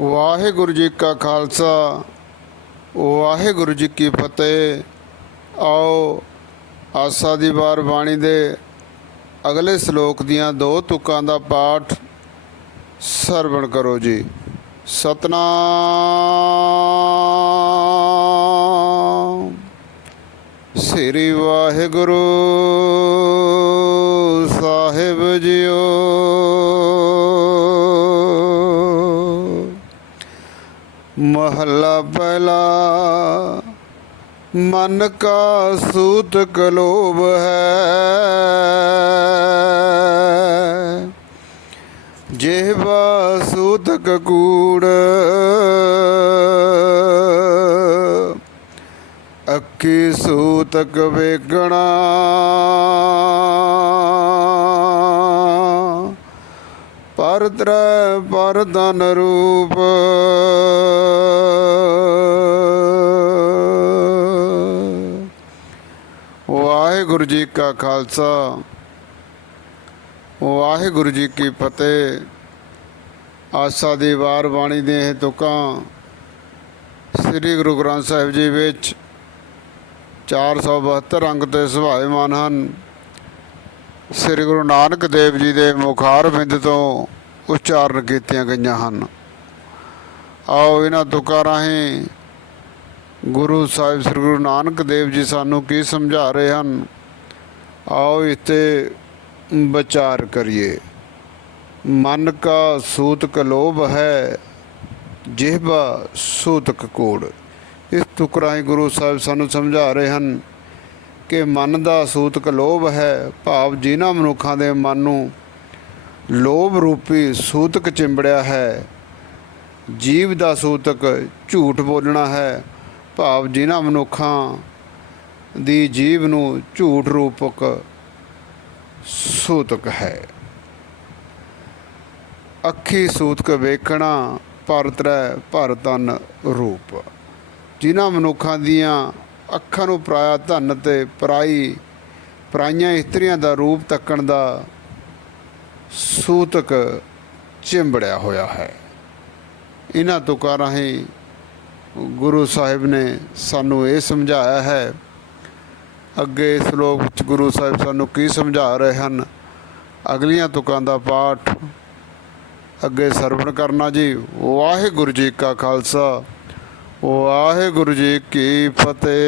ਵਾਹਿਗੁਰੂ ਜੀ ਕਾ ਖਾਲਸਾ, ਵਾਹਿਗੁਰੂ ਜੀ ਕੀ ਫਤਿਹ। ਆਓ, ਆਸਾ ਦੀ ਵਾਰ ਬਾਣੀ ਦੇ ਅਗਲੇ ਸ਼ਲੋਕ ਦੀਆਂ ਦੋ ਤੁਕਾਂ ਦਾ ਪਾਠ ਸਰਵਣ ਕਰੋ ਜੀ। ਸਤਨਾਮ। ਸ੍ਰੀ ਵਾਹਿਗੁਰੂ ਸਾਹਿਬ ਜੀਓ। ਮਹੱਲਾ ਪਹਿਲਾ। ਮਨ ਕਾ ਸੂਤਕ ਲੋਭ ਹੈ। ਜਿਹਵਾ ਸੂਤਕ ਕੂੜ। ਅੱਖੀ ਸੂਤਕ ਵੇਗਣਾ ਪਰ ਤ੍ਰੈ ਪਰ ਧਨ ਰੂਪ। ਵਾਹਿਗੁਰੂ ਜੀ ਕਾ ਖਾਲਸਾ, ਵਾਹਿਗੁਰੂ ਜੀ ਕੀ ਫਤਿਹ। ਆਸਾ ਦੀ ਵਾਰ ਬਾਣੀ ਦੇ ਇਹ ਤੁਕਾਂ, ਸ੍ਰੀ ਗੁਰੂ ਗ੍ਰੰਥ ਸਾਹਿਬ ਜੀ ਵਿੱਚ 472 ਅੰਗ ਤੇ ਸੁਭਾਏਮਾਨ ਹਨ। ਸ੍ਰੀ ਗੁਰੂ ਨਾਨਕ ਦੇਵ ਜੀ ਦੇ ਮੁਖਾਰ ਬਿੰਦ ਤੋਂ ਉਚਾਰਨ ਕੀਤੀਆਂ ਗਈਆਂ ਹਨ। ਆਓ ਇਹਨਾਂ ਤੁਕਾਂ ਰਾਹੀਂ ਗੁਰੂ ਸਾਹਿਬ ਸ੍ਰੀ ਗੁਰੂ ਨਾਨਕ ਦੇਵ ਜੀ ਸਾਨੂੰ ਕੀ ਸਮਝਾ ਰਹੇ ਹਨ, ਆਓ ਇਤੇ ਵਿਚਾਰ ਕਰੀਏ। ਮਨ ਕਾ ਸੂਤਕ ਲੋਭ ਹੈ, ਜਿਹਬਾ ਸੂਤਕ ਕੋੜ। ਇਸ ਤੁਕ ਰਾਹੀਂ ਗੁਰੂ ਸਾਹਿਬ ਸਾਨੂੰ ਸਮਝਾ ਰਹੇ ਹਨ ਕਿ ਮਨ ਦਾ ਸੂਤਕ ਲੋਭ ਹੈ, ਭਾਵ ਜਿਨ੍ਹਾਂ ਮਨੁੱਖਾਂ ਦੇ ਮਨ ਨੂੰ ਲੋਭ ਰੂਪੀ ਸੂਤਕ ਚਿੰਬੜਿਆ ਹੈ। ਜੀਵ ਦਾ ਸੂਤਕ ਝੂਠ ਬੋਲਣਾ ਹੈ। ਭਾਵ ਜਿਨ੍ਹਾਂ ਮਨੁੱਖਾਂ ਦੀ ਜੀਵ ਨੂੰ ਝੂਠ ਰੂਪਕ ਸੂਤਕ ਹੈ। ਅੱਖੀ ਸੂਤਕ ਵੇਖਣਾ ਪਰਤਰੈ ਭਰਤਨ ਰੂਪ। ਜਿਨ੍ਹਾਂ ਮਨੁੱਖਾਂ ਦੀਆਂ ਅੱਖਾਂ ਨੂੰ ਪਰਾਇਆ ਧਨ ਤੇ ਪਰਾਈ, ਪਰਾਈਆਂ ਇਸਤਰੀਆਂ ਦਾ ਰੂਪ ਤੱਕਣ ਦਾ ਸੂਤਕ ਚਿੰਬੜਿਆ ਹੋਇਆ ਹੈ। ਇਹਨਾਂ ਤੁਕਾਂ ਰਾਹੀਂ ਗੁਰੂ ਸਾਹਿਬ ਨੇ ਸਾਨੂੰ ਇਹ ਸਮਝਾਇਆ ਹੈ, ਅੱਗੇ ਇਸ ਸ਼ਲੋਕ ਵਿੱਚ ਗੁਰੂ ਸਾਹਿਬ ਸਾਨੂੰ ਕੀ ਸਮਝਾ ਰਹੇ ਹਨ? ਅਗਲੀਆਂ ਤੁਕਾਂ ਦਾ ਪਾਠ ਅੱਗੇ ਸਰਵਣ ਕਰਨਾ ਜੀ। ਵਾਹਿਗੁਰੂ ਜੀ ਕਾ ਖਾਲਸਾ, ਵਾਹਿਗੁਰੂ ਜੀ ਕੀ ਫਤਿਹ।